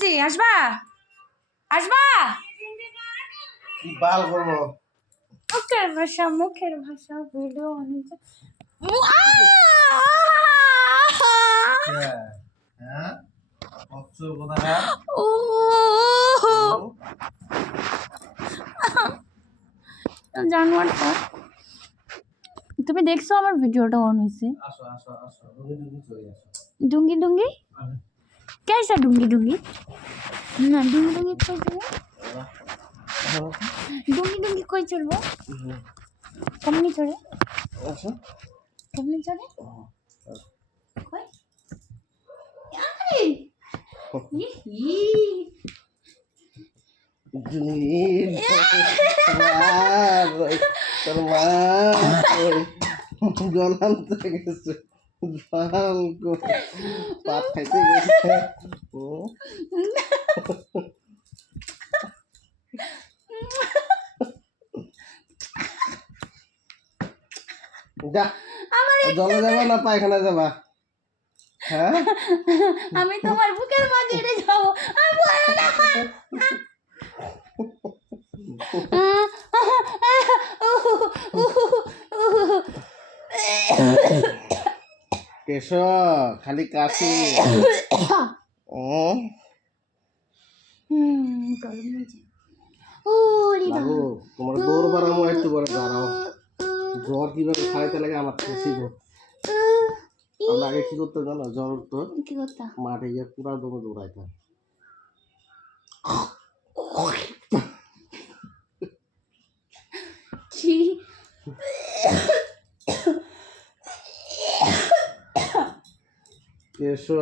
ডাকতেছি, আসবা আসবা। কি বাল করবো? মুখের ভাষা ভিডিও অনেক। হ্যাঁ কোথায়? জানোয়ারটা, তুমি দেখছো আমার ভিডিওটা অন হয়েছে? আসো আসো আসো, চলে আসো। ডুঙ্গি ডুঙ্গি कैसा डूंगी डूंगी ना डूंगी डूंगी कोई चलबो डूंगी डूंगी कोई चलबो कम नहीं चढ़े कम नहीं चढ़े कोई জলান গেছে পাট খাইতে গেছে। যা জলে যাবা না পায়খানা যাবা? হ্যাঁ আমি তোমার বুকের মাঝে যাব। কেশো খালি কাশি। বাবু তোমার দৌড় বাড়াবো, একটু করে দাঁড়াও। জ্বর কিভাবে খাইতে লাগে আমার খুশি গো। আমরা আগে কি করতে জানো? জ্বর তো কি করতা? মাঠে গিয়ে পুরা দমে দৌড়াইতাম। কি কেশো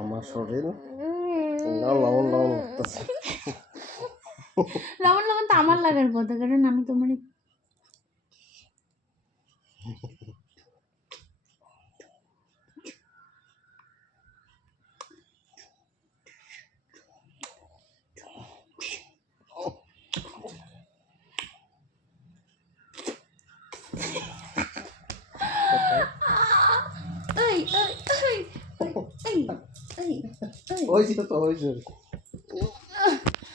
আমার শরীর লবণ লবণ লাগতেছে। লবণ লবণ তো আমার লাগার কথা, কারণ আমি তোমার হয়েছে তো হয়েছে।